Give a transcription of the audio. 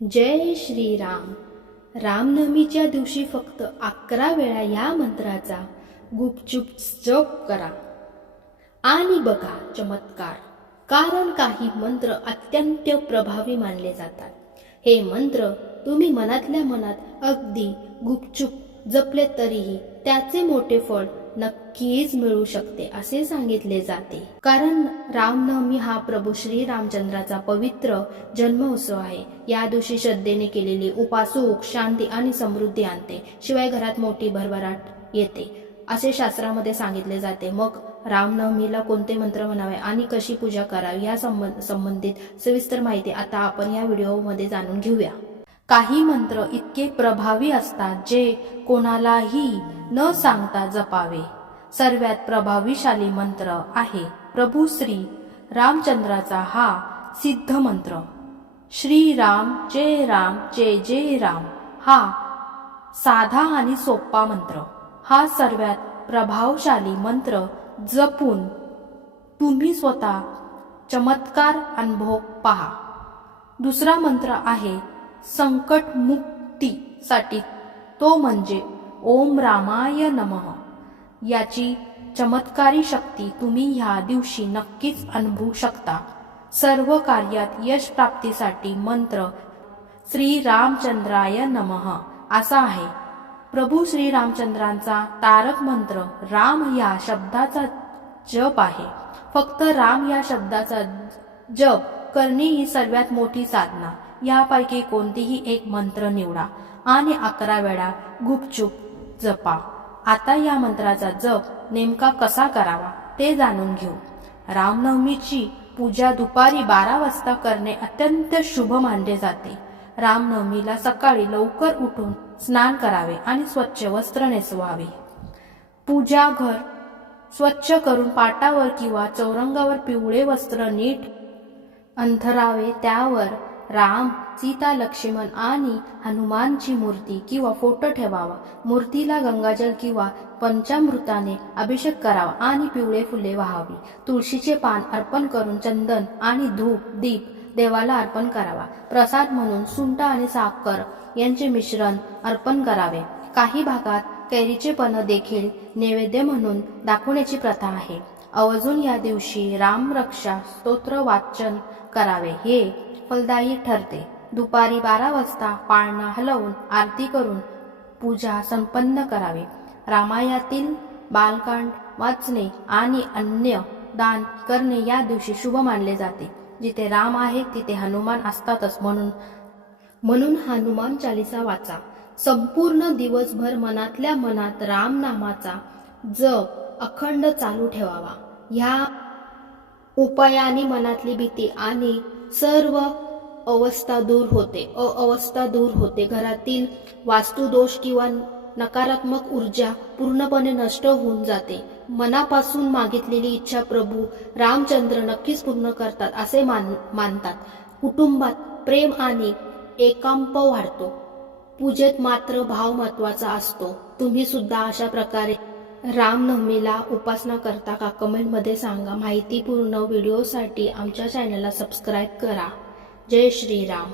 जय श्रीराम। रामनवमीच्या दिवशी फक्त 11 वेळा या मंत्राचा गुपचूप जप करा आणि बघा चमत्कार। कारण काही मंत्र अत्यंत प्रभावी मानले जातात। हे मंत्र तुम्ही मनातल्या मनात अगदी गुपचूप जपले तरीही त्याचे मोठे फळ नक्कीच मिळू शकते असे सांगितले जाते। कारण रामनवमी हा प्रभू श्री रामचंद्राचा पवित्र जन्मोत्सव आहे। या दिवशी श्रद्धेने केलेली उपास सुख, शांती आणि समृद्धी आणते, शिवाय घरात मोठी भरभराट येते असे शास्त्रामध्ये सांगितले जाते। मग रामनवमीला कोणते मंत्र म्हणावे आणि कशी पूजा करावी या संबंधित सविस्तर माहिती आता आपण या व्हिडिओमध्ये जाणून घेऊया। काही मंत्र इतके प्रभावी असतात जे कोणालाही न सांगता जपावे। सर्वात प्रभावीशाली मंत्र आहे प्रभू श्री रामचंद्राचा हा सिद्ध मंत्र, श्री राम जय राम। हा साधा आणि सोपा मंत्र, हा सर्वात प्रभावशाली मंत्र जपून तुम्ही स्वतः चमत्कार अनुभव पहा। दुसरा मंत्र आहे संकट मुक्तीसाठी, तो म्हणजे ओम रामाय नमः। याची चमत्कारी शक्ती तुम्ही ह्या दिवशी नक्कीच अनुभवू शकता। सर्व कार्यात यश प्राप्तीसाठी मंत्र श्री रामचंद्राय नमः असा आहे। प्रभू श्री रामचंद्रांचा तारक मंत्र राम या शब्दाचा जप आहे। फक्त राम या शब्दाचा जप करणे ही सर्वात मोठी साधना। यापैकी कोणतीही एक मंत्र निवडा आणि 11 वेळा गुपचूप जपा। आता या मंत्राचा जप नेमका कसा करावा ते जाणून घेऊ। रामनवमीची पूजा दुपारी 12 वाजता करणे अत्यंत शुभ मानले जाते। रामनवमीला सकाळी लवकर उठून स्नान करावे आणि स्वच्छ वस्त्र नेसवावे। पूजा घर स्वच्छ करून पाटावर किंवा चौरंगावर पिवळे वस्त्र नीट अंथरावे। त्यावर राम, सीता, लक्ष्मण आणि हनुमानची मूर्ती किंवा फोटो ठेवावा। मूर्तीला गंगाजल किंवा पंचामृताने अभिषेक करावा आणि पिवळे फुले वाहावी। तुळशीचे पान अर्पण करून चंदन आणि धूप दीप देवाला अर्पण करावा। प्रसाद म्हणून सुंठ आणि साखर यांचे मिश्रण अर्पण करावे। काही भागात कैरीचे पण देखील नैवेद्य म्हणून दाखवण्याची प्रथा आहे। आवर्जून या दिवशी रामरक्षा स्तोत्र वाचन करावे, हे फलदायी ठरते। दुपारी 12 वाजता पाळणा हलवून आरती करून पूजा संपन्न करावी। रामायणातील बालकांड वाचणे आणि अन्य दान करणे या दिवशी शुभ मानले जाते। जिथे राम आहे तिथे हनुमान असतातच, म्हणून हनुमान चालीसा वाचा। संपूर्ण दिवसभर मनातल्या मनात राम नामाचा जप अखंड चालू ठेवावा। ह्या उपायाने मनातली भीती आणि सर्व अवस्था दूर होते। घरातील वास्तुदोष किंवा नकारात्मक ऊर्जा पूर्णपणे नष्ट होऊन जाते। मनापासून मागितलेली इच्छा प्रभू रामचंद्र नक्कीच पूर्ण करतात असे मानतात। कुटुंबात प्रेम आणि एकांत वाढतो। पूजेत मात्र भाव महत्वाचा असतो। तुम्ही सुद्धा अशा प्रकारे रामनवमीला उपासना करता का? कमेंटमध्ये सांगा। माहितीपूर्ण व्हिडिओसाठी आमच्या चॅनलला सबस्क्राईब करा। जय श्रीराम।